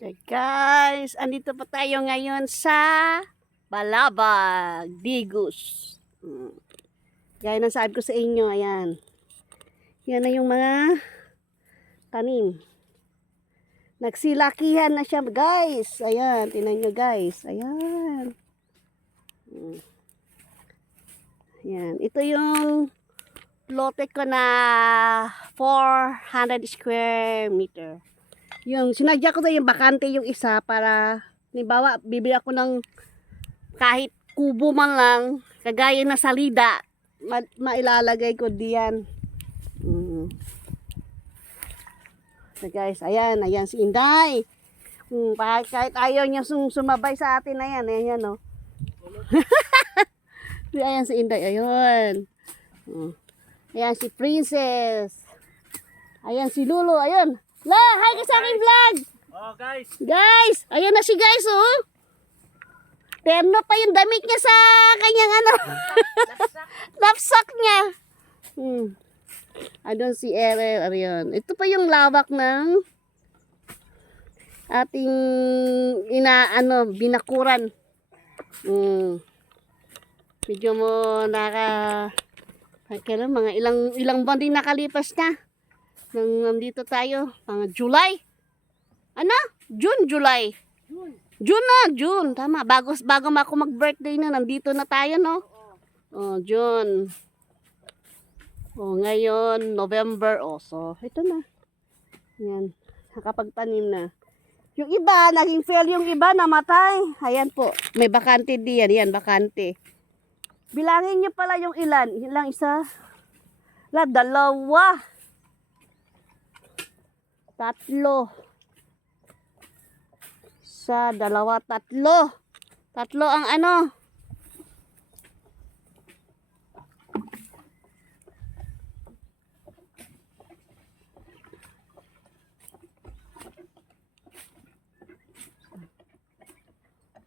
Okay guys, andito pa tayo ngayon sa Balabag, Digus. Mm. Gaya ng sabi ko sa inyo, ayan. Yan na yung mga tanim. Nagsilakihan na siya guys. Ayan, tinan nyo guys. Ayan. Mm. Ayan, ito yung lote ko na 400 square meter yung sinadya ko na yung bakante yung isa para halimbawa bibili ako ng kahit kubo man lang kagaya na salida ma- mailalagay ko diyan. Mm. so guys ayan ayan si Inday. Mm, kahit, ayaw niya sum- sumabay sa atin ayan ayan yan no ayan si Inday ayun Mm. ayan si Princess. Ayan si Lulu ayun La, hi ka sa aking vlog. Oh guys, Guys, ayan na si guys oh. Terno pa yung damit niya sa kanyang ano. Lapsak niya. Hmm. Andun si Ere, ariyon. Ito pa yung lawak ng ating ina ano binakuran. Hmm. Medyo mo naka kailan mga ilang ilang buwan din nakalipas na. Nang nandito tayo, mga July. Ano? June, July. June. June na, June. Tama. Bago, bago ako mag-birthday na, nandito na tayo, no? Oh, June. Oh, ngayon, November. Oh, so, ito na. Yan. Nakapagtanim na. Yung iba, naging fail yung iba, namatay. Ayan po. May bakante diyan. Yan, bakante. Bilangin nyo pala yung ilan. Ilang isa? La, dalawa. Tatlo. Sa dalawa, tatlo. Tatlo ang ano.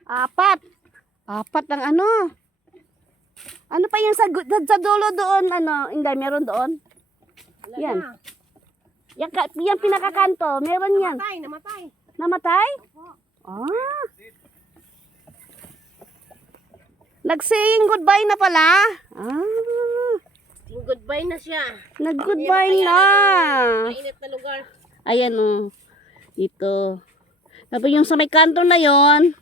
Apat. Apat ang ano. Ano pa yung sa, sa dulo doon, ano, hindi, meron doon. Yan. Yan, ka- yan pinakakanto, meron yan. Namatay, namatay. Namatay? Ah. Nag-saying goodbye na pala. Ah. Goodbye na siya. Nag-goodbye na. Mainit na lugar. Ayan o. Ito. Tapos yung sa may kanto na yon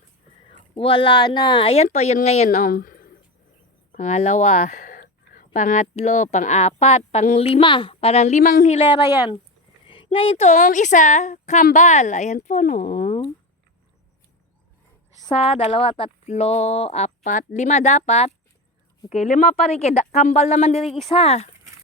wala na. Ayan po, yun ngayon o. Pangalawa. Pangatlo, pang-apat, pang-lima. Parang limang hilera yan. Ngayon to, ang isa, kambal. Ayan po, no. Sa dalawa, tatlo, apat, lima dapat. Okay, lima pa rin. Kaya da- kambal naman din isa.